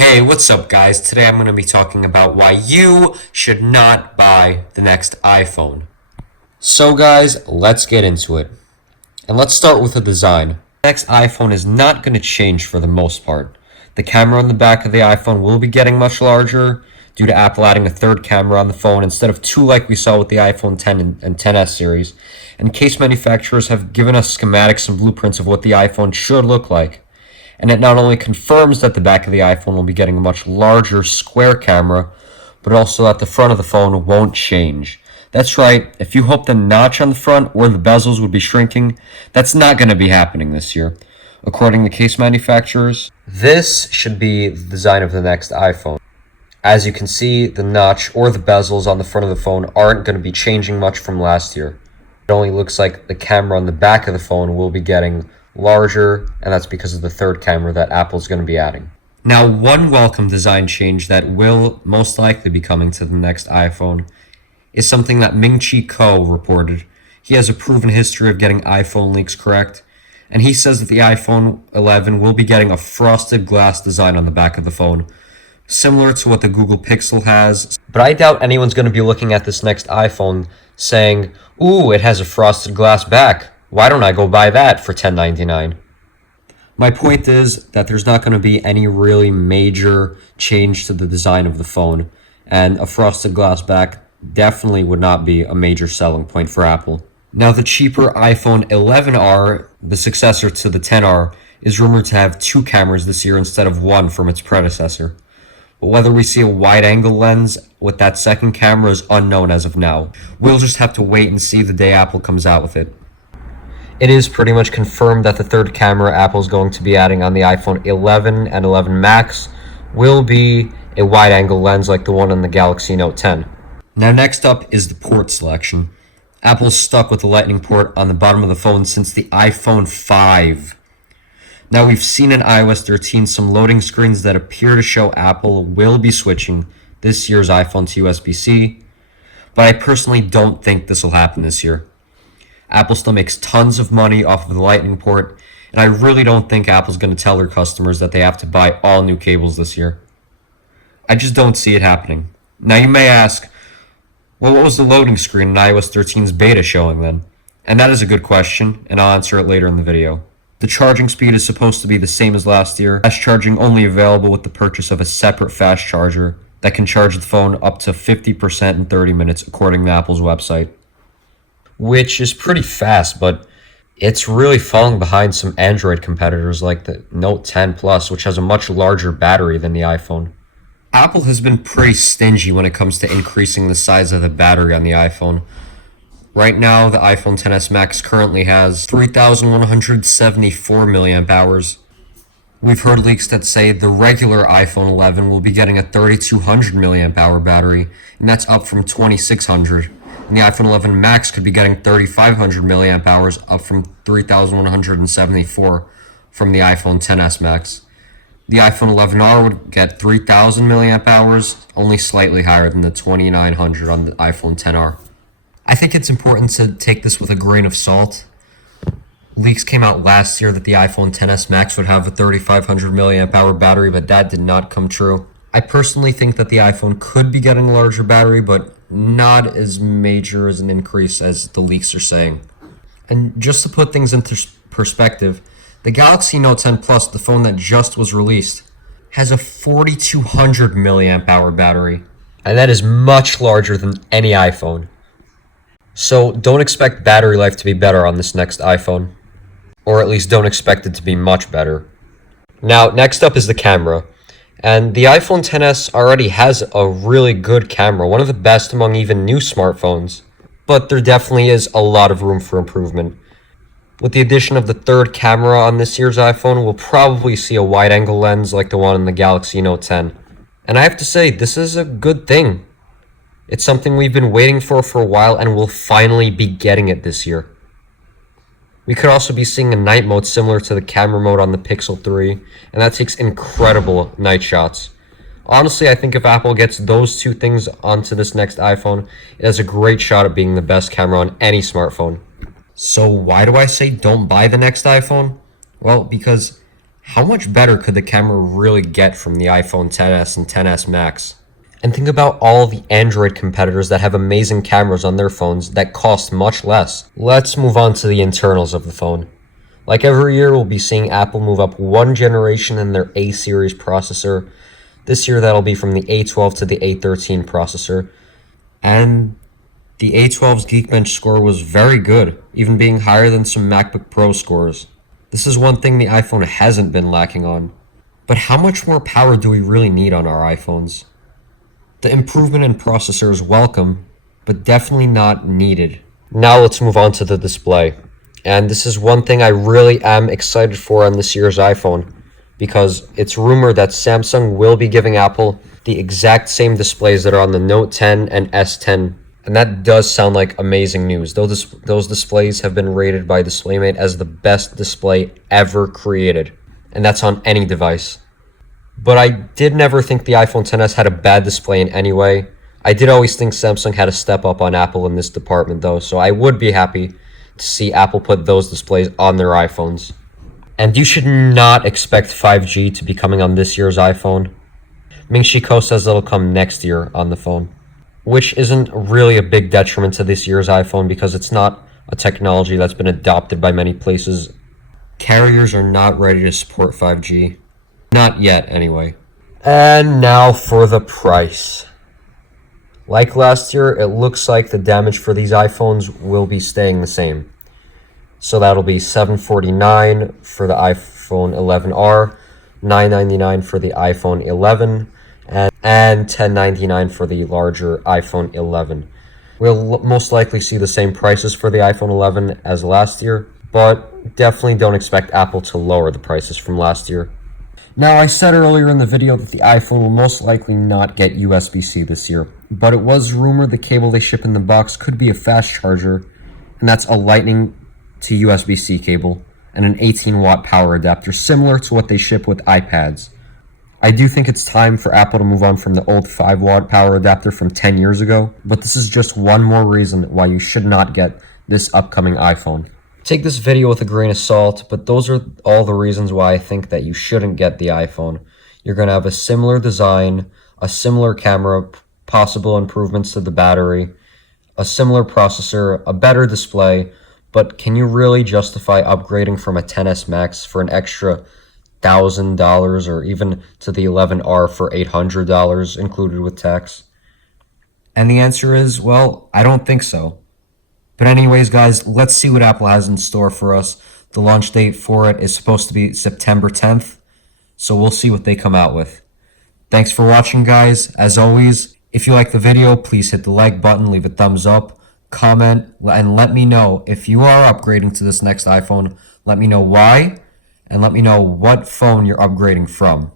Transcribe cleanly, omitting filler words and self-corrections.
Hey, what's up, guys? Today I'm going to be talking about why you should not buy the next iPhone. So, guys, let's get into it. And let's start with the design. The next iPhone is not going to change for the most part. The camera on the back of the iPhone will be getting much larger due to Apple adding a third camera on the phone instead of two like we saw with the iPhone 10 and 10s series. And case manufacturers have given us schematics and blueprints of what the iPhone should look like. And it not only confirms that the back of the iPhone will be getting a much larger square camera, but also that the front of the phone won't change. That's right, if you hope the notch on the front or the bezels would be shrinking, that's not going to be happening this year. According to case manufacturers, this should be the design of the next iPhone. As you can see, the notch or the bezels on the front of the phone aren't going to be changing much from last year. It only looks like the camera on the back of the phone will be getting larger, and that's because of the third camera that Apple's going to be adding. Now, one welcome design change that will most likely be coming to the next iPhone is something that Ming-Chi Kuo reported. He has a proven history of getting iPhone leaks correct, and he says that the iPhone 11 will be getting a frosted glass design on the back of the phone, similar to what the Google Pixel has. But I doubt anyone's going to be looking at this next iPhone saying, "Ooh, it has a frosted glass back. Why don't I go buy that for $10.99? My point is that there's not going to be any really major change to the design of the phone, and a frosted glass back definitely would not be a major selling point for Apple. Now, the cheaper iPhone 11R, the successor to the 10R, is rumored to have two cameras this year instead of one from its predecessor. But whether we see a wide-angle lens with that second camera is unknown as of now. We'll just have to wait and see the day Apple comes out with it. It is pretty much confirmed that the third camera Apple's going to be adding on the iPhone 11 and 11 Max will be a wide-angle lens like the one on the Galaxy Note 10. Now, next up is the port selection. Apple's stuck with the Lightning port on the bottom of the phone since the iPhone 5. Now, we've seen in iOS 13 some loading screens that appear to show Apple will be switching this year's iPhone to USB-C, but I personally don't think this will happen this year. Apple still makes tons of money off of the Lightning port, and I really don't think Apple's going to tell their customers that they have to buy all new cables this year. I just don't see it happening. Now, you may ask, well, what was the loading screen in iOS 13's beta showing then? And that is a good question, and I'll answer it later in the video. The charging speed is supposed to be the same as last year. Fast charging only available with the purchase of a separate fast charger that can charge the phone up to 50% in 30 minutes, according to Apple's website. Which is pretty fast, but it's really falling behind some Android competitors like the Note 10 Plus, which has a much larger battery than the iPhone. Apple has been pretty stingy when it comes to increasing the size of the battery on the iPhone. Right now, the iPhone XS Max currently has 3,174 milliamp hours. We've heard leaks that say the regular iPhone 11 will be getting a 3,200 milliamp hour battery, and that's up from 2,600. And the iPhone 11 Max could be getting 3,500 milliamp hours, up from 3,174 from the iPhone XS Max. The iPhone 11R would get 3,000 milliamp hours, only slightly higher than the 2,900 on the iPhone XR. I think it's important to take this with a grain of salt. Leaks came out last year that the iPhone XS Max would have a 3,500 milliamp hour battery, but that did not come true. I personally think that the iPhone could be getting a larger battery, but not as major as an increase as the leaks are saying. And just to put things into perspective, the Galaxy Note 10 Plus, the phone that just was released, has a 4,200 milliamp hour battery. And that is much larger than any iPhone. So don't expect battery life to be better on this next iPhone. Or at least don't expect it to be much better. Now, next up is the camera. And the iPhone XS already has a really good camera, one of the best among even new smartphones. But there definitely is a lot of room for improvement. With the addition of the third camera on this year's iPhone, we'll probably see a wide-angle lens like the one in the Galaxy Note 10. And I have to say, this is a good thing. It's something we've been waiting for a while, and we'll finally be getting it this year. We could also be seeing a night mode similar to the camera mode on the Pixel 3, and that takes incredible night shots. Honestly, I think if Apple gets those two things onto this next iPhone, it has a great shot at being the best camera on any smartphone. So why do I say don't buy the next iPhone? Well, because How much better could the camera really get from the iPhone XS and XS Max? And think about all the Android competitors that have amazing cameras on their phones that cost much less. Let's move on to the internals of the phone. Like every year, we'll be seeing Apple move up one generation in their A series processor. This year, that'll be from the A12 to the A13 processor. And the A12's Geekbench score was very good, even being higher than some MacBook Pro scores. This is one thing the iPhone hasn't been lacking on. But how much more power do we really need on our iPhones? The improvement in processor is welcome, but definitely not needed. Now let's move on to the display. And this is one thing I really am excited for on this year's iPhone, because it's rumored that Samsung will be giving Apple the exact same displays that are on the Note 10 and S10. And that does sound like amazing news. Those displays have been rated by DisplayMate as the best display ever created. And that's on any device. But I did never think the iPhone XS had a bad display in any way. I did always think Samsung had a step up on Apple in this department though, so I would be happy to see Apple put those displays on their iPhones. And you should not expect 5G to be coming on this year's iPhone. Ming-Chi Kuo says it'll come next year on the phone, which isn't really a big detriment to this year's iPhone because it's not a technology that's been adopted by many places. Carriers are not ready to support 5G. Not yet, anyway. And now for the price. Like last year, it looks like the damage for these iPhones will be staying the same. So that'll be $749 for the iPhone 11R, $999 for the iPhone 11, and $1099 for the larger iPhone 11. We'll most likely see the same prices for the iPhone 11 as last year, but definitely don't expect Apple to lower the prices from last year. Now, I said earlier in the video that the iPhone will most likely not get USB-C this year, but it was rumored the cable they ship in the box could be a fast charger, and that's a Lightning to USB-C cable and an 18-watt power adapter, similar to what they ship with iPads. I do think it's time for Apple to move on from the old 5-watt power adapter from 10 years ago, but this is just one more reason why you should not get this upcoming iPhone. Take this video with a grain of salt, but those are all the reasons why I think that you shouldn't get the iPhone. You're going to have a similar design, a similar camera, possible improvements to the battery, a similar processor, a better display, but can you really justify upgrading from a XS Max for an extra $1,000 or even to the 11R for $800 included with tax? And the answer is, well, I don't think so. But anyways, guys, let's see what Apple has in store for us. The launch date for it is supposed to be September 10th, so we'll see what they come out with. Thanks for watching, guys. As always, if you like the video, please hit the like button, leave a thumbs up, comment, and let me know if you are upgrading to this next iPhone. Let me know why, and let me know what phone you're upgrading from.